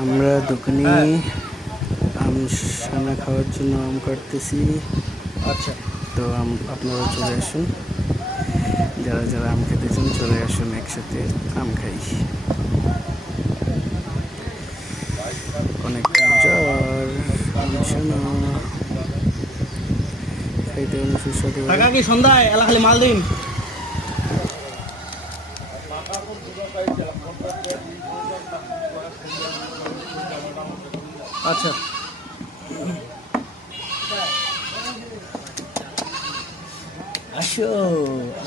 আমরা দোকানে আম সানা খাওয়ার জন্য আম কাটতেছি। আচ্ছা, তো আপনারা চলে আসুন, যারা যারা আম খেতে চান চলে আসুন, একসাথে আম খাই। অনেক মজার আম সানা খাইতে অনেক সুস্বাদু। টাকা কি সন্ধ্যায় এলা খালি মাল দিন। আচ্ছা, আসো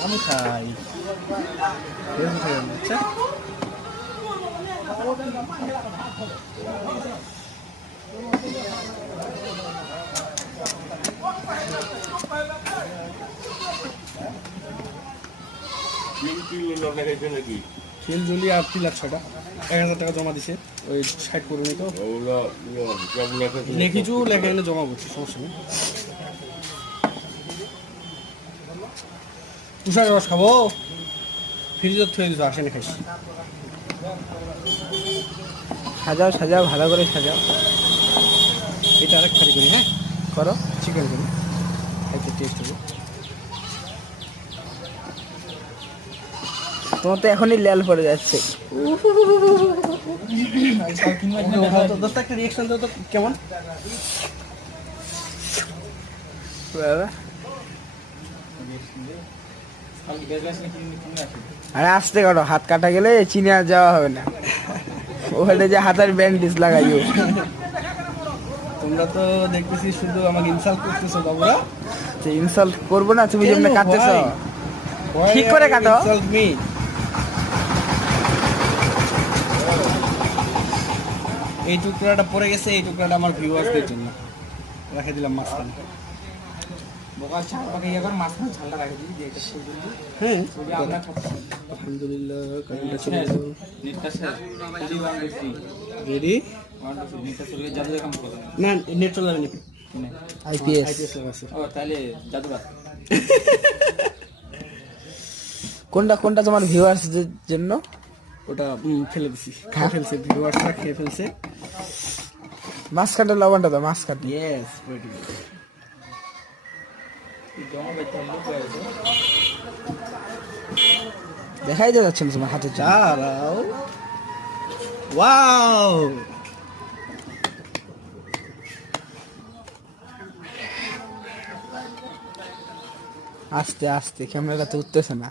আম খাই। আচ্ছা, খিলজুলি আর তিলাক 6টা 1000 টাকা জমা দিছে। ওই 60 করে নিত লেখিছু লেখা এনে জমা করছি, সমস্যা নেই। তুষার রস খাবো, ফ্রিজত থয়ে দিছো, আসেনি খাইস। সাজাও সাজাও, ভালো করে সাজাও। এটা আরেক খারি করি, হ্যাঁ করো। চিকেন করি, খাইতে টেস্ট হবে। তোমার তো এখনই লাল পড়ে যাচ্ছে। দোস্ত একটা রিয়েকশন দাও তো, কেমন? আরে আসতে করো, হাত কাটা গেলে চিনে আর যাওয়া হবে না। ওখানে যে হাতের ব্যান্ডেজ লাগাইও। তোমরা তো দেখতেছি শুধু আমাকে ইনসাল্ট করতেছো বাবুরা। ইনসাল্ট করবো না, তুমি যেমন কাটতেছ ঠিক করে কাটো। এই টুকরাটা পড়ে গেছে, এই টুকরাটা আমার ভিউয়ার্সদের জন্য রেখে দিলাম মাঝখানে। হ্যাঁ, আলহামদুলিল্লাহ কারেন্টটা চলে গেল। রেডি? না, নেট চলে যাবে। আইপিএস আছে। কোনটা কোনটা তোমার ভিউয়ার্সদের জন্য? ওটা ফেলে দিছি, খেয়ে ফেলছে, ভিউয়ার্সরা খেয়ে ফেলছে। মাঝখানটা লবণটা দাও, মাঝখানটা। ইয়েস, দেখাই যাচ্ছে না তোমার হাতে। দাঁড়াও। ওয়াও, আস্তে আস্তে, ক্যামেরাটা তো উঠতেছে না।